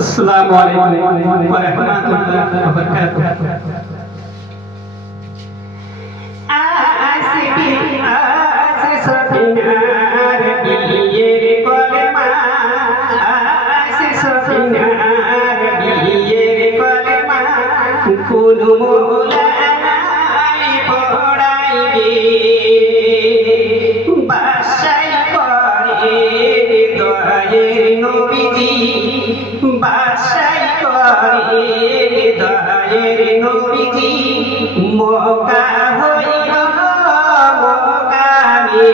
আসসালামু আলাইকুম ওয়া রাহমাতুল্লাহি ওয়া বারাকাতুহু। আসবি আস সফিনার বিয়ের কলমা, আস সফিনার বিয়ের কলমা, কোন মৌলানায় পড়াইবে, বাসায় করে দয়ার নবীজি, বাসায় করে দয়ার নবীজি, মক্কা হইল মকামে,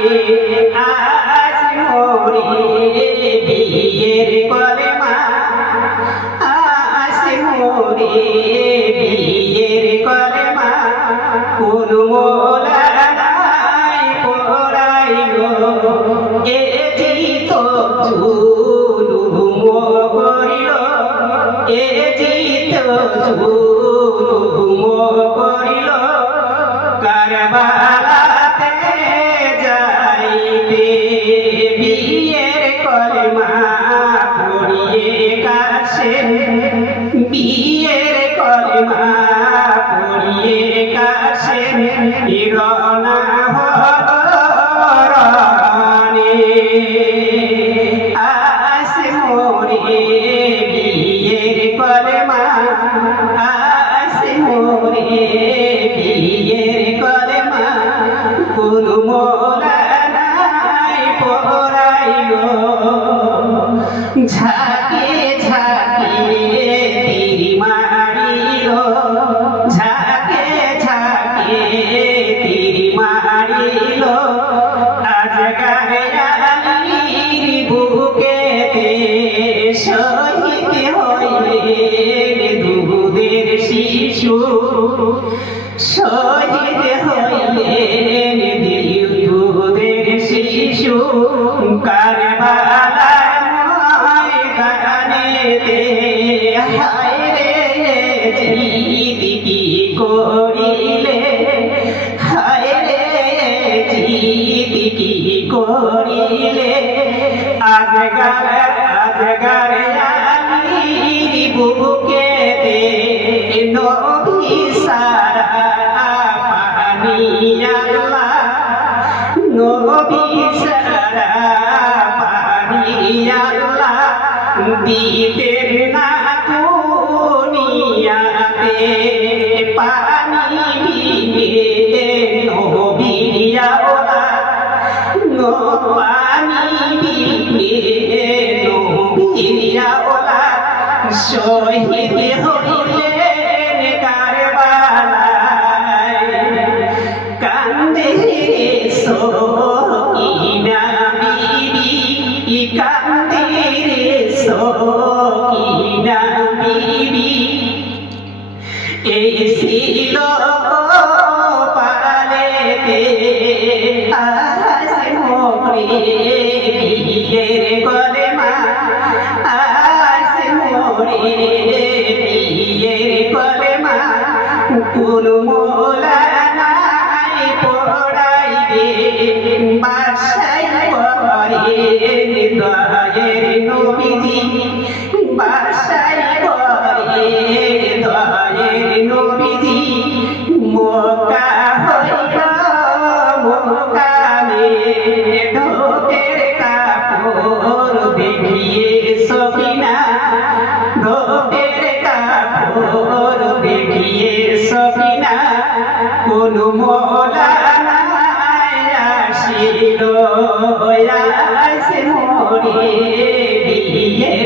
আজ মোরে বিয়ের কলমা, আজ মোরে বিয়ের কলমা, কোন মৌলানায় পড়াইল, এ জিত জুলুম করিল, এ জিত জুলুম করিল, কারবালাতে যাইতে বিয়ের কলমা পড়িয়ে কাশেম, বিয়ের কলমা পড়িয়ে কাশেম রওনা হল রণে, আস মোরে বিয়ের কলমা, আস মোরে বিয়ের কলমা, কোন মৌলানায় পড়াইল, ঝাঁকে ঝাঁকে তীর মারিল, ঝাঁকে ঝাঁকে তীর মারিল, আজগার আলীর বুকেতে শহীদ হইলেন দুধের শিশু, শহীদ হইলেন দুধের শিশু, কারবালার ময়দানেতে, হায় রে জিদ কি করিলে, হায় রে জিদ কি করিলে, আজগার আজগার আলীর বুকেতে নবী সারা পানি আল্লাহ, নবী সারা পানি আল্লাহ, দিতেন না দুনিয়াতে, পানি বিনে নবীর আওলাদ, পানি বিনে নবীর আওলাদ, শহীদ হইলেন কারবালায়, কান্দে সকিনা বিবি, কান্দে সকিনা বিবি, এই ছিল পালেতে, আজ মোরে বিয়ের কলমা, আজ মোরে বিয়ের কলমা, কোন মৌলানায় পড়াইবে, বাসায় করে দয়ার নবীজি, বাসায় করে দয়ার নবীজি, মক্কা হইল মকামে, ঢোকের কাপড় দেখিয়ে সফিনা, ঢোকের কাপড় দেখিয়ে সফিনা, কোন মৌলানায় আসিল, আজ মোরে বিয়ের